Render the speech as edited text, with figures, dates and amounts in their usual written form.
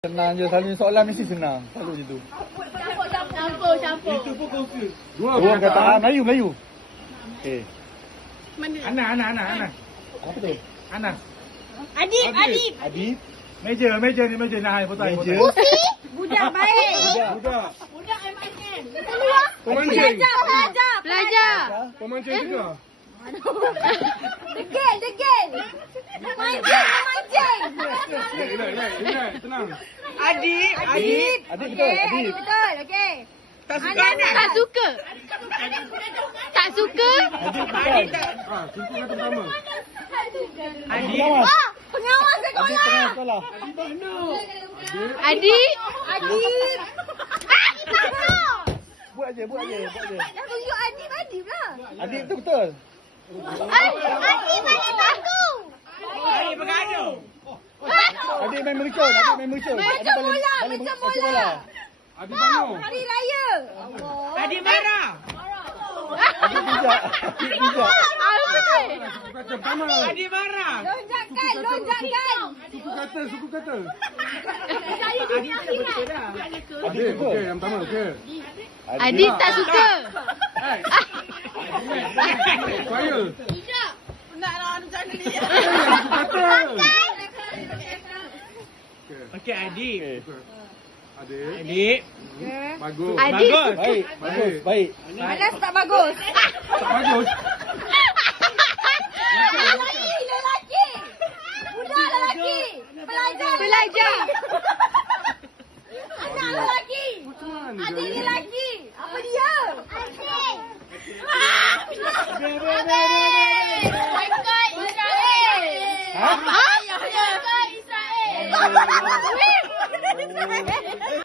Senang je, selalu soalan mesti senang. Selalu je tu. Campur. Itu pun confused. Dua kata Melayu. Okey. Ana. Apa tu? Ana. Adib. Adib. Meja ni nah fotai. Meja. Budak baik. Budak. Budak MIN. Pemancing. Pelajar. Pemancing juga. Degil. Mancing. Relax, tenang. Adib. Adib betul, Adib. Betul, okey. Tak suka. Adib betul. Suku kata pertama. Pengawas. Pengawas Adib sekolah. tengah sekolah. Adik. Buat je. Dah tunjuk Adib lah. Adib tu betul. Adib bagi aku. Adik bergaduh. Adib main mercun. Macam bola. Adik bangun. Hari raya. Adik marah. Adib bijak. Suku kata pertama. Adik marah. Lonjakan. Suku kata. Adib Adik, betul. okey, yang pertama, okey. Adik tak suka. Saya. Nak lah macam ni. Suku kata. Okey, adik. Adik. Adik. Bagus. Adik Baik. Malas tak bagus. Bagus. Lelaki. Budak lelaki. Pelajar.